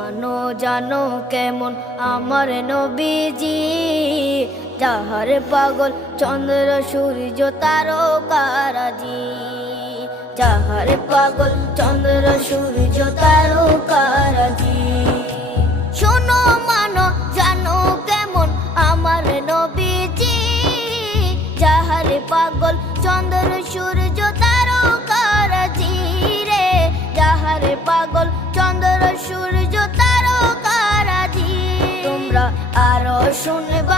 মানো জানো কেমন আমার নবীজি, যাহার পাগল চন্দ্র সূর্য তারকারাজি, যাহার পাগল চন্দ্র সূর্য তারকারাজি। শোনো মানো জানো কেমন আমার নবীজি, যাহার পাগল চন্দ্র সূর্য তারকারাজি রে, যাহার পাগল চন্দ্র সূর্য তারকারাজি। তোমরা আরো শুনবে